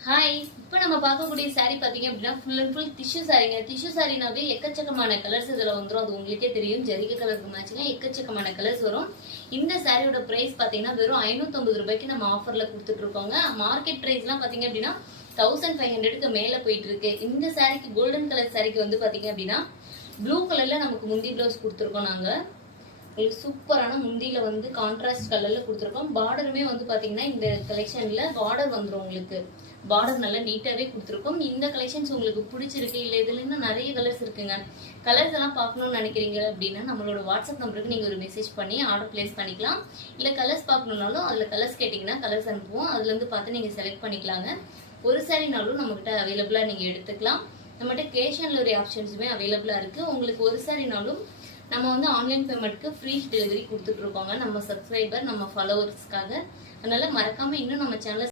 Hi, இப்போ நம்ம பார்க்கக்கூடிய சாரி பாத்தீங்க அப்படின்னா ஃபுல் அண்ட் ஃபுல் டிஷ்யூ சாரிங்க. டிஷ்யூ சாரினாவே எக்கச்சக்கமான கலர்ஸ் இதுல வந்துடும். அது உங்களுக்கே தெரியும். ஜரிகை கலருக்கு மேட்சிங்க எக்கச்சக்கமான கலர்ஸ் வரும். இந்த சாரியோட பிரைஸ் பாத்தீங்கன்னா வெறும் 550 ரூபாய்க்கு நம்ம ஆஃபர்ல கொடுத்துட்டு இருக்கோங்க. மார்க்கெட் பிரைஸ்லாம் பாத்தீங்க அப்படின்னா 1500க்கு மேல போயிட்டு இருக்கு. இந்த சாரிக்கு கோல்டன் கலர் சாரிக்கு வந்து பாத்தீங்க அப்படின்னா ப்ளூ கலர்ல நமக்கு முந்தி பிளவுஸ் கொடுத்துருக்கோம் நாங்க. சூப்பரான முந்தியில வந்து கான்ட்ராஸ்ட் கலர்ல கொடுத்துருக்கோம். பார்டருமே வந்து பாத்தீங்கன்னா இந்த கலெக்ஷன்ல பார்டர் வந்துடும். உங்களுக்கு பார்டர் நல்லா நீட்டாவே கொடுத்துருக்கோம். இந்த கலெக்ஷன்ஸ் உங்களுக்கு பிடிச்சிருக்கு இல்ல இதுல இன்னும் நிறைய கலர்ஸ் இருக்குங்க. கலர்ஸ் எல்லாம் பார்க்கணும்னு நினைக்கிறீங்க அப்படின்னா நம்மளோட வாட்ஸ்அப் நம்பருக்கு நீங்க ஒரு மெசேஜ் பண்ணி ஆர்டர் பிளேஸ் பண்ணிக்கலாம். இல்ல கலர்ஸ் பார்க்கணும்னாலும் அதுல கலர்ஸ் கேட்டீங்கன்னா கலர்ஸ் அனுப்புவோம். அதுல இருந்து பார்த்து நீங்க செலக்ட் பண்ணிக்கலாங்க. ஒரு சாரினாலும் நம்ம கிட்ட அவைலபிளா நீங்க எடுத்துக்கலாம். நம்மகிட்ட கேஷ் ஆன் டெலிவரி ஆப்ஷன்ஸுமே அவைலபிளா இருக்கு. உங்களுக்கு ஒரு சாரினாலும் நம்ம வந்து ஆன்லைன் பேமெண்ட்க்கு ஃப்ரீ டெலிவரி கொடுத்துட்டு இருக்கோங்க. நம்ம சப்ஸ்கிரைபர் நம்ம ஃபாலோவர்ஸ்க்காக. அதனால மறக்காம இன்னும் நம்ம சேனலை